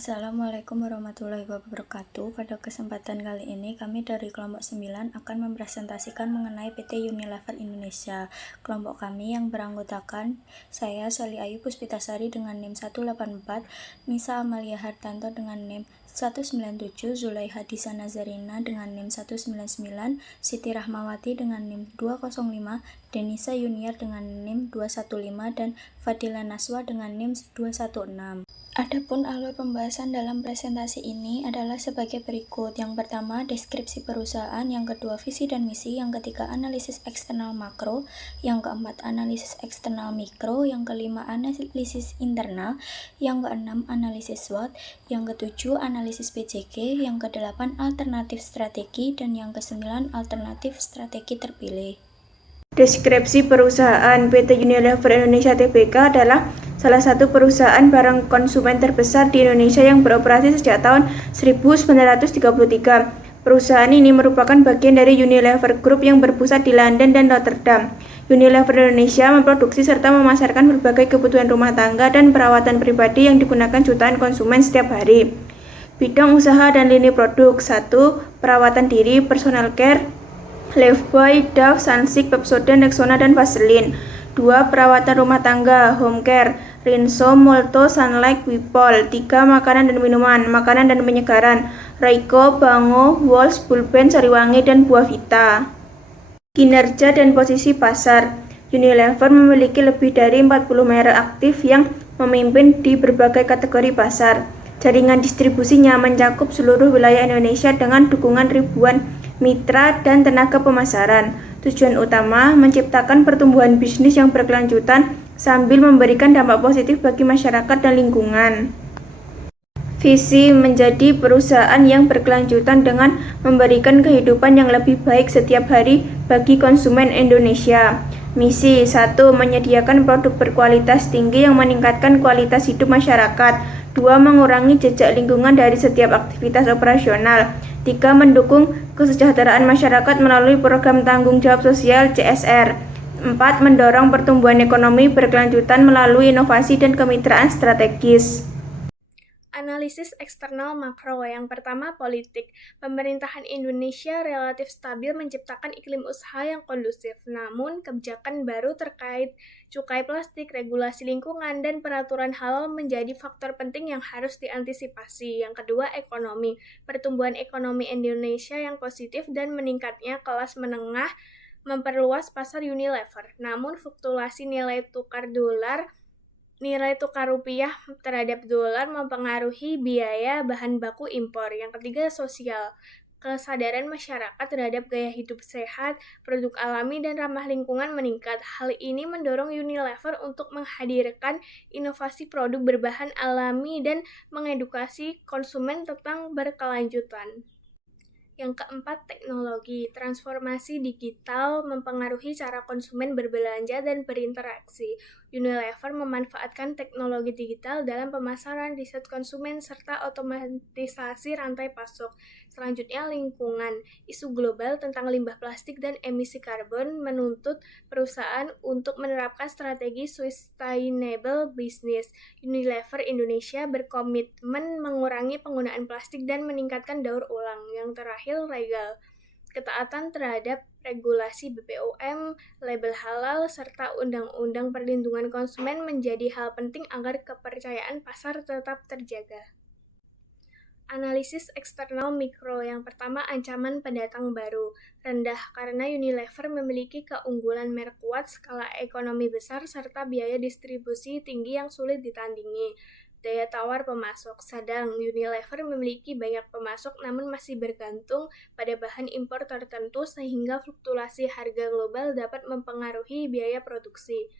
Assalamualaikum warahmatullahi wabarakatuh. Pada kesempatan kali ini kami dari kelompok 9 akan mempresentasikan mengenai PT Unilever Indonesia. Kelompok kami yang beranggotakan saya Soli Ayu Puspitasari dengan NIM 184, Nisa Amalia Hartanto dengan NIM 197, Zulaiha Disa Nazarina dengan NIM 199, Siti Rahmawati dengan NIM 205, Denisa Yuniar dengan NIM 215, dan Fadila Naswa dengan NIM 216. Adapun alur pembahasan dalam presentasi ini adalah sebagai berikut. Yang pertama, deskripsi perusahaan. Yang kedua, visi dan misi. Yang ketiga, analisis eksternal makro. Yang keempat, analisis eksternal mikro. Yang kelima, analisis internal. Yang keenam, analisis SWOT. Yang ketujuh, analisis PJK. Yang kedelapan, alternatif strategi. Dan yang kesembilan, alternatif strategi terpilih. Deskripsi perusahaan. PT Unilever Indonesia Tbk adalah salah satu perusahaan barang konsumen terbesar di Indonesia yang beroperasi sejak tahun 1933. Perusahaan ini merupakan bagian dari Unilever Group yang berpusat di London dan Rotterdam. Unilever Indonesia memproduksi serta memasarkan berbagai kebutuhan rumah tangga dan perawatan pribadi yang digunakan jutaan konsumen setiap hari. Bidang usaha dan lini produk. 1. Perawatan diri, personal care, Lifebuoy, Dove, Sunsilk, Pepsodent, Rexona, dan Vaseline. 2. Perawatan rumah tangga, home care, Rinso, Molto, Sunlight, Wipol. 3. Makanan dan minuman, makanan dan penyegaran, Reiko, Bango, Walls, Bulben, Sariwangi, dan Buah Vita. Kinerja dan posisi pasar. Unilever memiliki lebih dari 40 merek aktif yang memimpin di berbagai kategori pasar. Jaringan distribusinya mencakup seluruh wilayah Indonesia dengan dukungan ribuan mitra dan tenaga pemasaran. Tujuan utama menciptakan pertumbuhan bisnis yang berkelanjutan sambil memberikan dampak positif bagi masyarakat dan lingkungan. Visi menjadi perusahaan yang berkelanjutan dengan memberikan kehidupan yang lebih baik setiap hari bagi konsumen Indonesia. Misi 1. Menyediakan produk berkualitas tinggi yang meningkatkan kualitas hidup masyarakat. 2. Mengurangi jejak lingkungan dari setiap aktivitas operasional. 3. Mendukung kesejahteraan masyarakat melalui program tanggung jawab sosial CSR. 4. Mendorong pertumbuhan ekonomi berkelanjutan melalui inovasi dan kemitraan strategis. Analisis eksternal makro. Yang pertama, politik. Pemerintahan Indonesia relatif stabil menciptakan iklim usaha yang kondusif. Namun, kebijakan baru terkait cukai plastik, regulasi lingkungan, dan peraturan halal menjadi faktor penting yang harus diantisipasi. Yang kedua, ekonomi. Pertumbuhan ekonomi Indonesia yang positif dan meningkatnya kelas menengah memperluas pasar Unilever. Namun, fluktuasi nilai tukar rupiah terhadap dolar mempengaruhi biaya bahan baku impor. Yang ketiga, sosial. Kesadaran masyarakat terhadap gaya hidup sehat, produk alami, dan ramah lingkungan meningkat. Hal ini mendorong Unilever untuk menghadirkan inovasi produk berbahan alami dan mengedukasi konsumen tentang berkelanjutan. Yang keempat, teknologi. Transformasi digital mempengaruhi cara konsumen berbelanja dan berinteraksi. Unilever memanfaatkan teknologi digital dalam pemasaran, riset konsumen, serta otomatisasi rantai pasok. Selanjutnya, lingkungan. Isu global tentang limbah plastik dan emisi karbon menuntut perusahaan untuk menerapkan strategi sustainable business. Unilever Indonesia berkomitmen mengurangi penggunaan plastik dan meningkatkan daur ulang. Yang terakhir, legal. Ketaatan terhadap regulasi BPOM, label halal, serta undang-undang perlindungan konsumen menjadi hal penting agar kepercayaan pasar tetap terjaga. Analisis eksternal mikro. Yang pertama, ancaman pendatang baru. Rendah karena Unilever memiliki keunggulan merek kuat, skala ekonomi besar, serta biaya distribusi tinggi yang sulit ditandingi. Daya tawar pemasok. Sedang, Unilever memiliki banyak pemasok namun masih bergantung pada bahan impor tertentu sehingga fluktuasi harga global dapat mempengaruhi biaya produksi.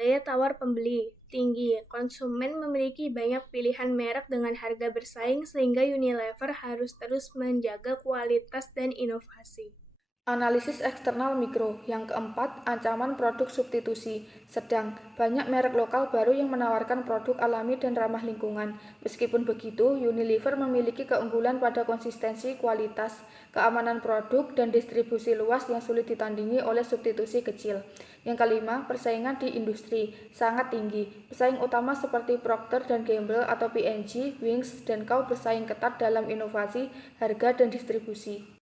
Daya tawar pembeli tinggi. Konsumen memiliki banyak pilihan merek dengan harga bersaing sehingga Unilever harus terus menjaga kualitas dan inovasi. Analisis eksternal mikro. Yang keempat, ancaman produk substitusi. Sedang, banyak merek lokal baru yang menawarkan produk alami dan ramah lingkungan. Meskipun begitu, Unilever memiliki keunggulan pada konsistensi, kualitas, keamanan produk, dan distribusi luas yang sulit ditandingi oleh substitusi kecil. Yang kelima, persaingan di industri sangat tinggi. Pesaing utama seperti Procter & Gamble atau P&G, Wings, dan Kao bersaing ketat dalam inovasi, harga, dan distribusi.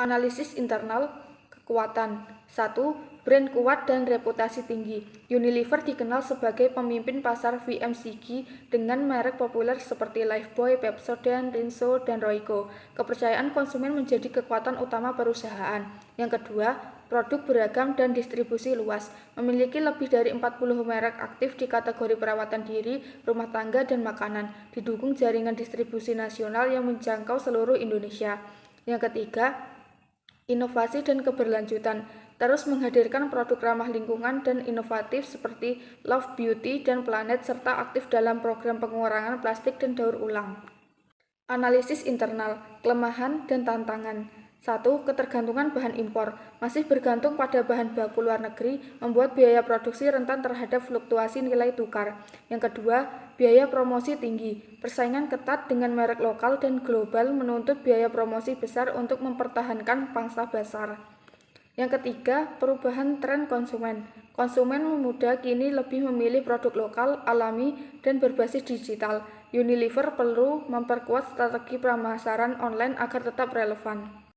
Analisis internal kekuatan. 1. Brand kuat dan reputasi tinggi. Unilever dikenal sebagai pemimpin pasar FMCG dengan merek populer seperti Lifebuoy, Pepsodent, Rinso, dan Royco. Kepercayaan konsumen menjadi kekuatan utama perusahaan. Yang kedua, produk beragam dan distribusi luas. Memiliki lebih dari 40 merek aktif di kategori perawatan diri, rumah tangga, dan makanan. Didukung jaringan distribusi nasional yang menjangkau seluruh Indonesia. Yang ketiga, inovasi dan keberlanjutan. Terus menghadirkan produk ramah lingkungan dan inovatif seperti Love Beauty dan Planet serta aktif dalam program pengurangan plastik dan daur ulang. Analisis internal, kelemahan dan tantangan. 1. Ketergantungan bahan impor. Masih bergantung pada bahan baku luar negeri, membuat biaya produksi rentan terhadap fluktuasi nilai tukar. Yang kedua, biaya promosi tinggi. Persaingan ketat dengan merek lokal dan global menuntut biaya promosi besar untuk mempertahankan pangsa pasar. Yang ketiga, perubahan tren konsumen. Konsumen muda kini lebih memilih produk lokal, alami, dan berbasis digital. Unilever perlu memperkuat strategi pemasaran online agar tetap relevan.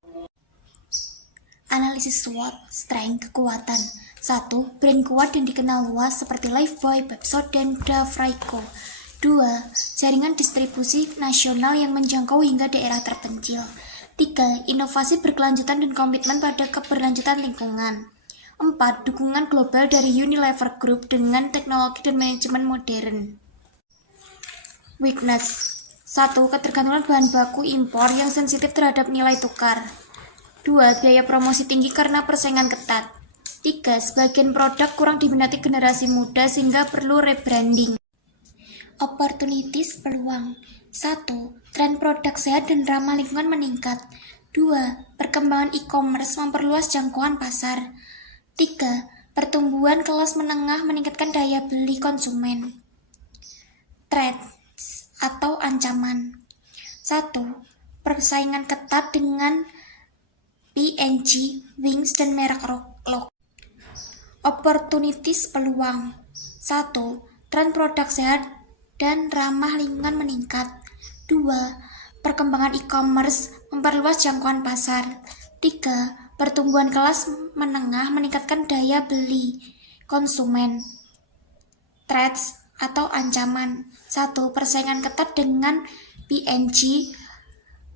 Analisis SWOT, strength, kekuatan. 1. Brand kuat dan dikenal luas seperti Lifebuoy, Pepsodent, dan Royco. 2. Jaringan distribusi nasional yang menjangkau hingga daerah terpencil. 3. Inovasi berkelanjutan dan komitmen pada keberlanjutan lingkungan. 4. Dukungan global dari Unilever Group dengan teknologi dan manajemen modern. Weakness. 1. Ketergantungan bahan baku impor yang sensitif terhadap nilai tukar. 2. Biaya promosi tinggi karena persaingan ketat. 3. Sebagian produk kurang diminati generasi muda sehingga perlu rebranding. Opportunities, peluang. 1. Tren produk sehat dan ramah lingkungan meningkat. 2. Perkembangan e-commerce memperluas jangkauan pasar. 3. Pertumbuhan kelas menengah meningkatkan daya beli konsumen. Threats atau ancaman. 1. Persaingan ketat dengan P&G, Wings, dan merek lokal. Opportunities, peluang. 1. Tren produk sehat dan ramah lingkungan meningkat. 2. Perkembangan e-commerce memperluas jangkauan pasar. 3. Pertumbuhan kelas menengah meningkatkan daya beli konsumen. Threats atau ancaman. 1. Persaingan ketat dengan P&G,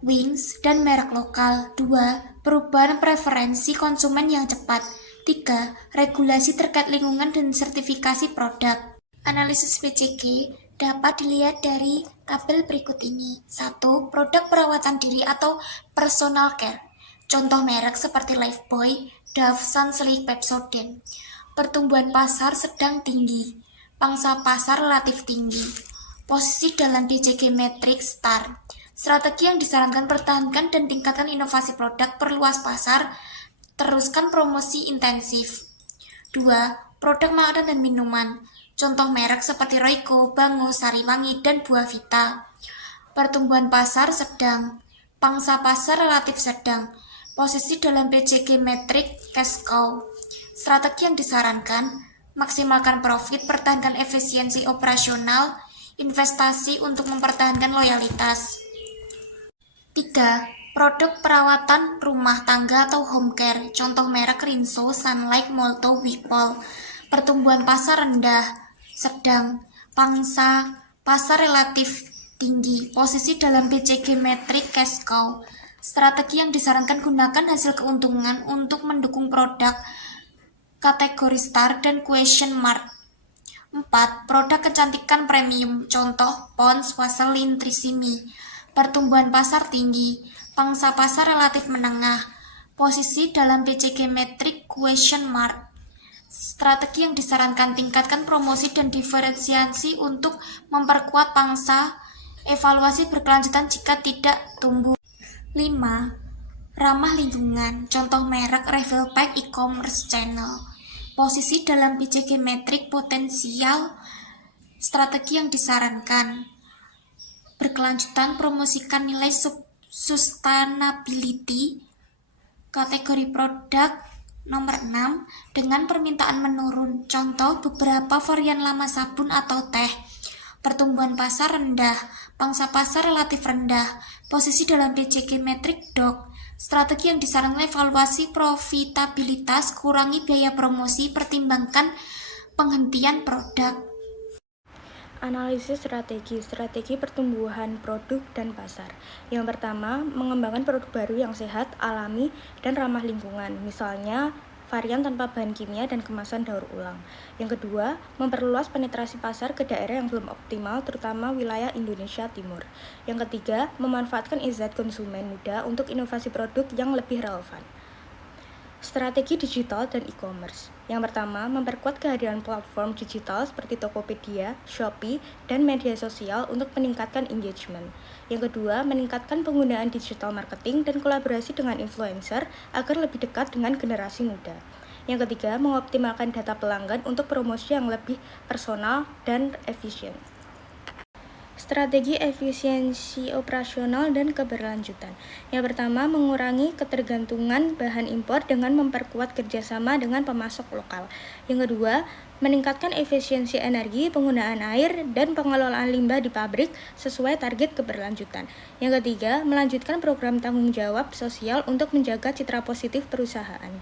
Wings, dan merek lokal. 2. Perubahan preferensi konsumen yang cepat. 3. Regulasi terkait lingkungan dan sertifikasi produk. Analisis PCG dapat dilihat dari tabel berikut ini. 1. Produk perawatan diri atau personal care. Contoh merek seperti Lifebuoy, Dove, Sunsilk, Pepsodent. Pertumbuhan pasar sedang tinggi. Pangsa pasar relatif tinggi. Posisi dalam PCG Matrix Star. Strategi yang disarankan pertahankan dan tingkatkan inovasi produk, perluas pasar, teruskan promosi intensif. 2. Produk makanan dan minuman. Contoh merek seperti Royco, Bango, Sariwangi, dan Buah Vita. Pertumbuhan pasar sedang. Pangsa pasar relatif sedang. Posisi dalam PCG Matrix Cash Cow. Strategi yang disarankan, maksimalkan profit, pertahankan efisiensi operasional, investasi untuk mempertahankan loyalitas. 3. Produk perawatan rumah tangga atau home care. Contoh merek Rinso, Sunlight, Molto, Whirlpool. Pertumbuhan pasar rendah, sedang. Pangsa pasar relatif tinggi. Posisi dalam PCG Matrix Cash Cow. Strategi yang disarankan, gunakan hasil keuntungan untuk mendukung produk kategori star dan question mark. 4. Produk kecantikan premium. Contoh Pond's, Vaseline, Tresemme. Pertumbuhan pasar tinggi. Pangsa pasar relatif menengah. Posisi dalam PCG Matrix question mark. Strategi yang disarankan, tingkatkan promosi dan diferensiasi untuk memperkuat pangsa. Evaluasi berkelanjutan jika tidak tumbuh. 5. ramah lingkungan, contoh merek Refill Pack e-commerce channel. Posisi dalam PCG metrik potensial strategi yang disarankan. Berkelanjutan promosikan nilai sustainability. Kategori produk nomor 6 dengan permintaan menurun. Contoh beberapa varian lama sabun atau teh. Pertumbuhan pasar rendah, pangsa pasar relatif rendah. Posisi dalam PCG metrik DOC. Strategi yang disarankan evaluasi profitabilitas, kurangi biaya promosi, pertimbangkan penghentian produk. Analisis strategi pertumbuhan produk dan pasar. Yang pertama, mengembangkan produk baru yang sehat, alami, dan ramah lingkungan. Misalnya, varian tanpa bahan kimia dan kemasan daur ulang. Yang kedua, memperluas penetrasi pasar ke daerah yang belum optimal, terutama wilayah Indonesia Timur. Yang ketiga, memanfaatkan insight konsumen muda untuk inovasi produk yang lebih relevan. Strategi digital dan e-commerce. Yang pertama, memperkuat kehadiran platform digital seperti Tokopedia, Shopee, dan media sosial untuk meningkatkan engagement. Yang kedua, meningkatkan penggunaan digital marketing dan kolaborasi dengan influencer agar lebih dekat dengan generasi muda. Yang ketiga, mengoptimalkan data pelanggan untuk promosi yang lebih personal dan efisien. Strategi efisiensi operasional dan keberlanjutan. Yang pertama, mengurangi ketergantungan bahan impor dengan memperkuat kerjasama dengan pemasok lokal. Yang kedua, meningkatkan efisiensi energi, penggunaan air, dan pengelolaan limbah di pabrik sesuai target keberlanjutan. Yang ketiga, melanjutkan program tanggung jawab sosial untuk menjaga citra positif perusahaan.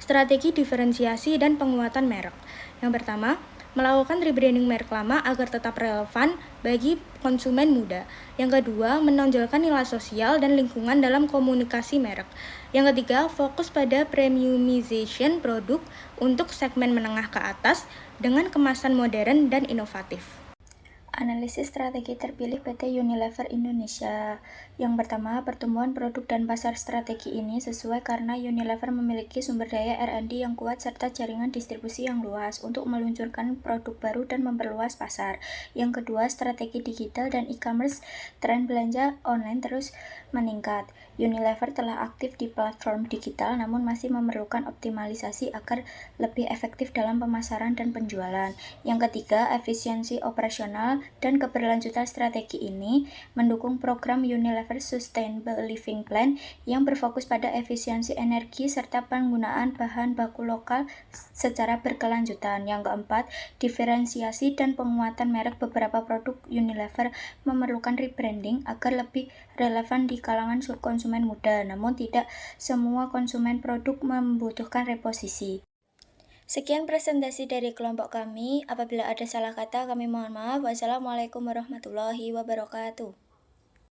Strategi diferensiasi dan penguatan merek. Yang pertama, melakukan rebranding merek lama agar tetap relevan bagi konsumen muda. Yang kedua, menonjolkan nilai sosial dan lingkungan dalam komunikasi merek. Yang ketiga, fokus pada premiumization produk untuk segmen menengah ke atas dengan kemasan modern dan inovatif. Analisis strategi terpilih PT Unilever Indonesia. Yang pertama, pertumbuhan produk dan pasar strategi ini sesuai karena Unilever memiliki sumber daya R&D yang kuat serta jaringan distribusi yang luas untuk meluncurkan produk baru dan memperluas pasar. Yang kedua, strategi digital dan e-commerce. Tren belanja online terus meningkat. Unilever telah aktif di platform digital namun masih memerlukan optimalisasi agar lebih efektif dalam pemasaran dan penjualan. Yang ketiga, efisiensi operasional dan keberlanjutan strategi ini mendukung program Unilever Sustainable Living Plan yang berfokus pada efisiensi energi serta penggunaan bahan baku lokal secara berkelanjutan. Yang keempat, diferensiasi dan penguatan merek. Beberapa produk Unilever memerlukan rebranding agar lebih relevan di kalangan konsumen muda, namun tidak semua konsumen produk membutuhkan reposisi. Sekian presentasi dari kelompok kami. Apabila ada salah kata, kami mohon maaf. Wassalamualaikum warahmatullahi wabarakatuh.